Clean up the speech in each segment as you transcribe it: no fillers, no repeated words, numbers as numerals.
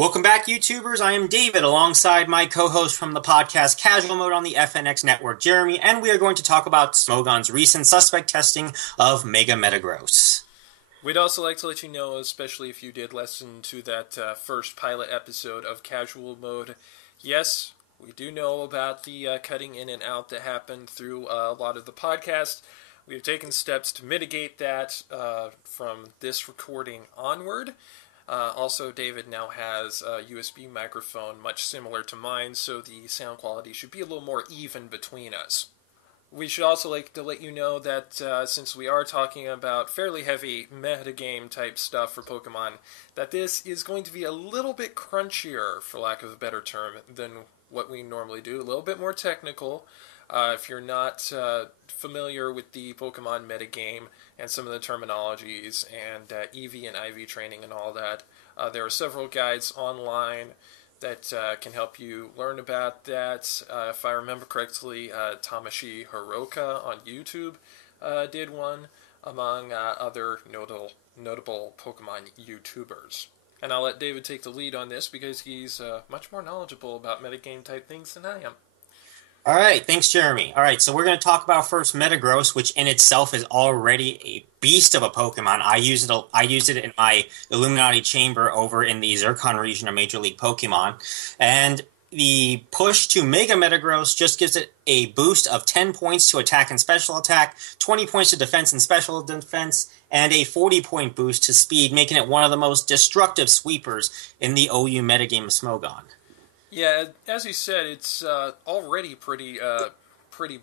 Welcome back, YouTubers. I am David, alongside my co-host from the podcast Casual Mode on the FNX Network, Jeremy, and we are going to talk about Smogon's recent suspect testing of Mega Metagross. We'd also like to let you know, especially if you did listen to that first pilot episode of Casual Mode, yes, we do know about the cutting in and out that happened through a lot of the podcast. We have taken steps to mitigate that from this recording onward. Also, David now has a USB microphone much similar to mine, so the sound quality should be a little more even between us. We should also like to let you know that since we are talking about fairly heavy metagame type stuff for Pokemon, that this is going to be a little bit crunchier, for lack of a better term, than what we normally do. A little bit more technical. If you're not familiar with the Pokemon metagame and some of the terminologies and EV and IV training and all that, there are several guides online that can help you learn about that. If I remember correctly, Tamashi Hiroka on YouTube did one, among other notable Pokemon YouTubers. And I'll let David take the lead on this because he's much more knowledgeable about metagame type things than I am. All right, thanks, Jeremy. All right, so we're going to talk about first Metagross, which in itself is already a beast of a Pokemon. I used it in my Illuminati chamber over in the Zircon region of Major League Pokemon, and the push to Mega Metagross just gives it a boost of 10 points to attack and special attack, 20 points to defense and special defense, and a 40-point boost to speed, making it one of the most destructive sweepers in the OU metagame of Smogon. Yeah, as you said, it's already pretty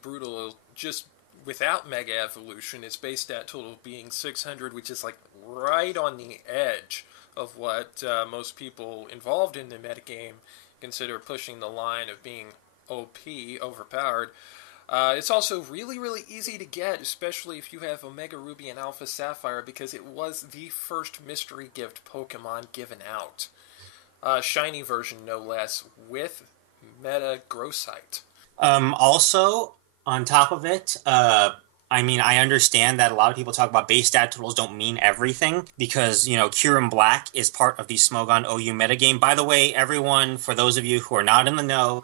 brutal. Just without Mega Evolution, its base stat total being 600, which is like right on the edge of what most people involved in the metagame consider pushing the line of being OP, overpowered. It's also really, really easy to get, especially if you have Omega Ruby and Alpha Sapphire, because it was the first mystery gift Pokemon given out. Shiny version, no less, with Metagrossite. Also, on top of it, I understand that a lot of people talk about base stat totals don't mean everything because, Kyurem Black is part of the Smogon OU metagame. By the way, everyone, for those of you who are not in the know,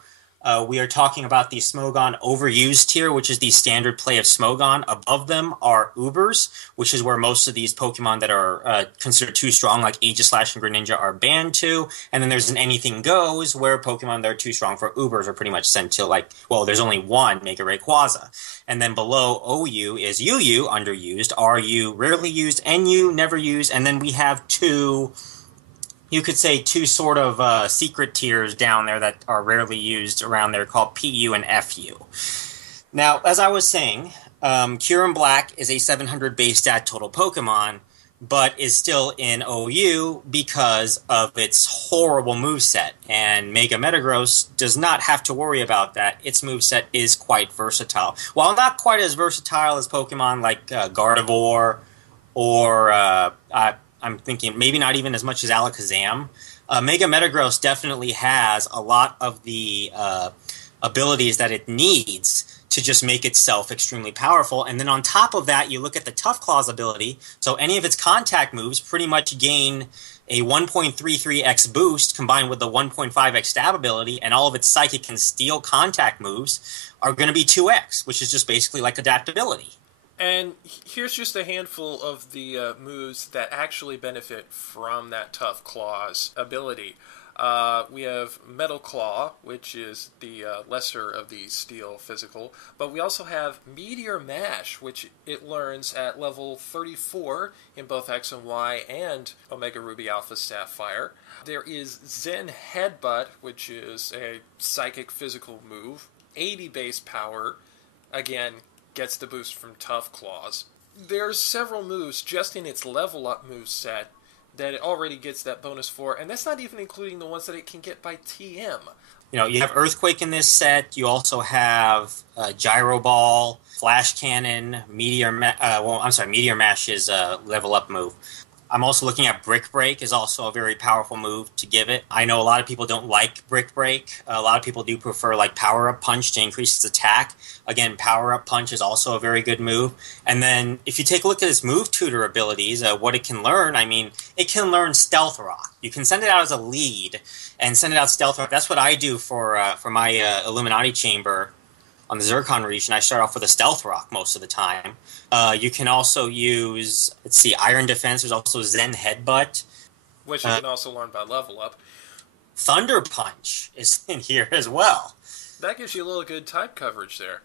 we are talking about the Smogon Overused tier, which is the standard play of Smogon. Above them are Ubers, which is where most of these Pokemon that are considered too strong, like Aegislash and Greninja, are banned to. And then there's an Anything Goes, where Pokemon that are too strong for Ubers are pretty much sent to, there's only one, Mega Rayquaza. And then below OU is UU, underused, RU, rarely used, NU, never used, and then we have two sort of secret tiers down there that are rarely used around there called PU and FU. Now, as I was saying, Kyurem Black is a 700 base stat total Pokemon, but is still in OU because of its horrible moveset. And Mega Metagross does not have to worry about that. Its moveset is quite versatile. While not quite as versatile as Pokemon like Gardevoir or I'm thinking maybe not even as much as Alakazam. Mega Metagross definitely has a lot of the abilities that it needs to just make itself extremely powerful. And then on top of that, you look at the Tough Claws ability. So any of its contact moves pretty much gain a 1.33x boost combined with the 1.5x stab ability, and all of its Psychic and Steel contact moves are going to be 2x, which is just basically like adaptability. And here's just a handful of the moves that actually benefit from that Tough Claws ability. We have Metal Claw, which is the lesser of the Steel physical, but we also have Meteor Mash, which it learns at level 34 in both X and Y and Omega Ruby Alpha Sapphire. There is Zen Headbutt, which is a psychic physical move, 80 base power, again, gets the boost from Tough Claws. There's several moves just in its level up move set that it already gets that bonus for, and that's not even including the ones that it can get by TM. You have Earthquake in this set. You also have Gyro Ball, Flash Cannon, Meteor Mash is a level up move. I'm also looking at Brick Break is also a very powerful move to give it. I know a lot of people don't like Brick Break. A lot of people do prefer like Power Up Punch to increase its attack. Again, Power Up Punch is also a very good move. And then if you take a look at its move tutor abilities, what it can learn, I mean, it can learn Stealth Rock. You can send it out as a lead and send it out Stealth Rock. That's what I do for my Illuminati Chamber on the Zircon region. I start off with a Stealth Rock most of the time. You can also use, let's see, Iron Defense. There's also Zen Headbutt. Which you can also learn by level up. Thunder Punch is in here as well. That gives you a little good type coverage there.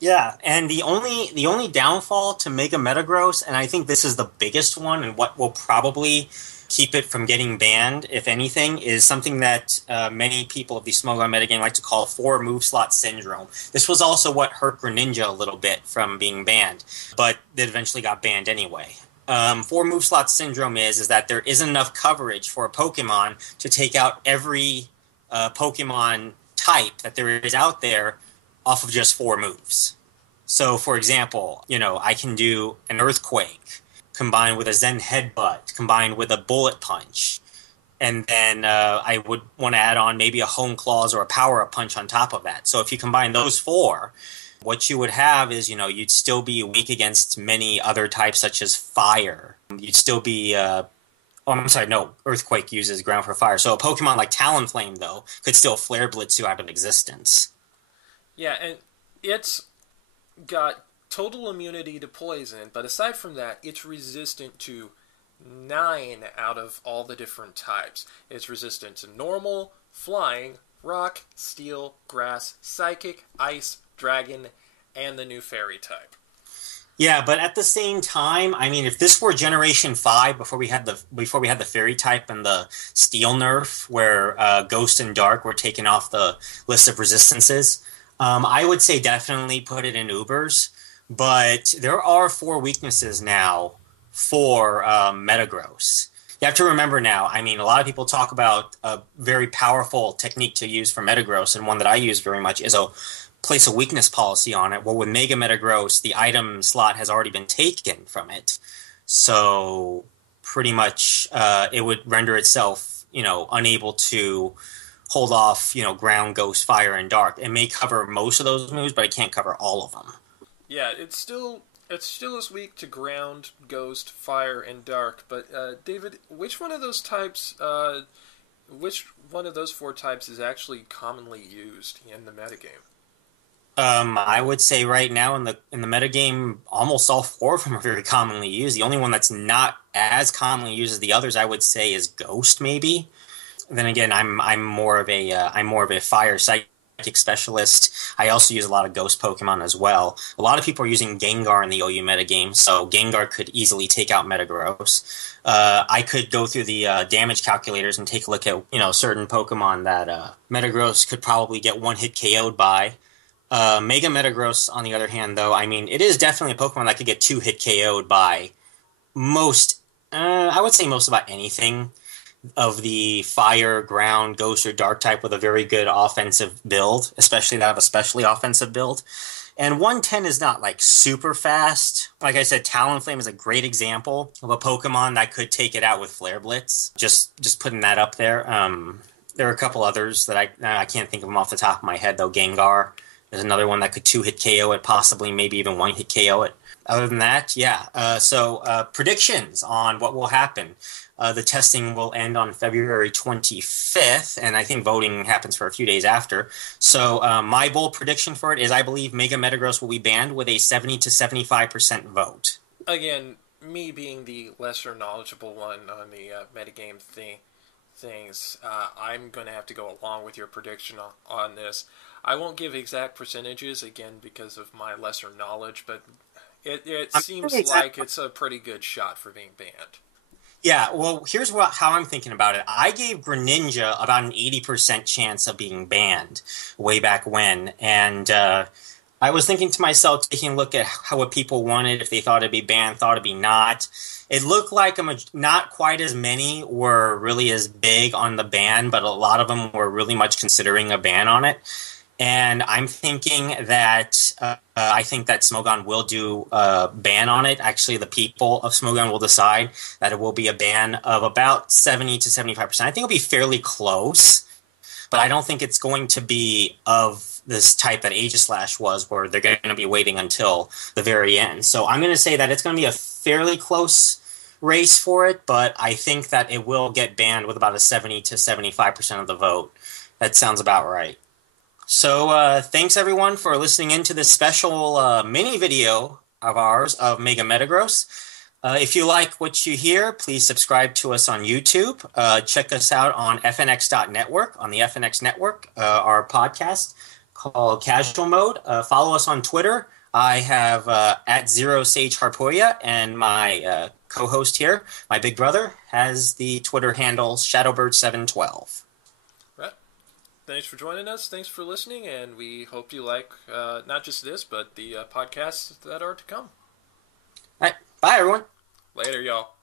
Yeah, and the only downfall to Mega Metagross, and I think this is the biggest one, and what will probably keep it from getting banned, if anything, is something that many people of the Smogon metagame like to call 4 move slot syndrome. This was also what hurt Greninja a little bit from being banned, but it eventually got banned anyway. 4 move slot syndrome is that there isn't enough coverage for a Pokemon to take out every Pokemon type that there is out there off of just 4 moves. So, for example, I can do an Earthquake combined with a Zen Headbutt, combined with a Bullet Punch, and then I would want to add on maybe a Hone Claws or a Power Up Punch on top of that. So if you combine those 4, what you would have is, you'd still be weak against many other types such as Fire. You'd still be... I'm sorry, no, Earthquake uses ground for fire. So a Pokemon like Talonflame, though, could still Flare Blitz you out of existence. Yeah, and it's got total immunity to poison, but aside from that, it's resistant to 9 out of all the different types. It's resistant to normal, flying, rock, steel, grass, psychic, ice, dragon, and the new fairy type. Yeah, but at the same time, I mean, if this were Generation 5 before we had the fairy type and the steel nerf, where Ghost and Dark were taken off the list of resistances, I would say definitely put it in Ubers. But there are 4 weaknesses now for Metagross. You have to remember now, I mean, a lot of people talk about a very powerful technique to use for Metagross, and one that I use very much is a place a weakness policy on it. Well, with Mega Metagross, the item slot has already been taken from it. So pretty much it would render itself, unable to hold off, ground, ghost, fire, and dark. It may cover most of those moves, but it can't cover all of them. Yeah, it's still as weak to ground, ghost, fire, and dark. But David, which one of those types? Which one of those 4 types is actually commonly used in the metagame? I would say right now in the metagame, almost all 4 of them are very commonly used. The only one that's not as commonly used as the others, I would say, is Ghost, maybe. Then again, I'm more of a fire psychic specialist. I also use a lot of Ghost Pokemon as well. A lot of people are using Gengar in the OU metagame, so Gengar could easily take out Metagross. I could go through the damage calculators and take a look at certain Pokemon that Metagross could probably get 1-hit KO'd by. Mega Metagross, on the other hand, though, I mean, it is definitely a Pokemon that could get 2-hit KO'd by I would say most about anything of the fire, ground, ghost, or dark type with a very good offensive build, especially that of a specially offensive build. And 110 is not like super fast. Like I said, Talonflame is a great example of a Pokemon that could take it out with Flare Blitz. Just putting that up there. There are a couple others that I can't think of them off the top of my head, though. Gengar is another one that could 2-hit KO it, possibly maybe even 1-hit KO it. Other than that, yeah. So predictions on what will happen. The testing will end on February 25th, and I think voting happens for a few days after. So my bold prediction for it is I believe Mega Metagross will be banned with a 70 to 75% vote. Again, me being the lesser knowledgeable one on the metagame things, I'm going to have to go along with your prediction on this. I won't give exact percentages, again, because of my lesser knowledge, but it seems like it's a pretty good shot for being banned. Yeah, well, here's how I'm thinking about it. I gave Greninja about an 80% chance of being banned way back when, and I was thinking to myself, taking a look at what people wanted, if they thought it'd be banned, thought it'd be not. It looked like not quite as many were really as big on the ban, but a lot of them were really much considering a ban on it. And I'm thinking that I think that Smogon will do a ban on it. Actually, the people of Smogon will decide that it will be a ban of about 70 to 75%. I think it'll be fairly close, but I don't think it's going to be of this type that Aegislash was, where they're going to be waiting until the very end. So I'm going to say that it's going to be a fairly close race for it, but I think that it will get banned with about a 70 to 75% of the vote. That sounds about right. So thanks everyone for listening into this special mini video of ours of Mega Metagross. If you like what you hear, please subscribe to us on YouTube. Check us out on FNX.network, on the FNX network, our podcast called Casual Mode. Follow us on Twitter. I have at Zero Sage Harpoya, and my co-host here, my big brother, has the Twitter handle Shadowbird712. Right. Thanks for joining us. Thanks for listening, and we hope you like not just this, but the podcasts that are to come. All right. Bye, everyone. Later, y'all.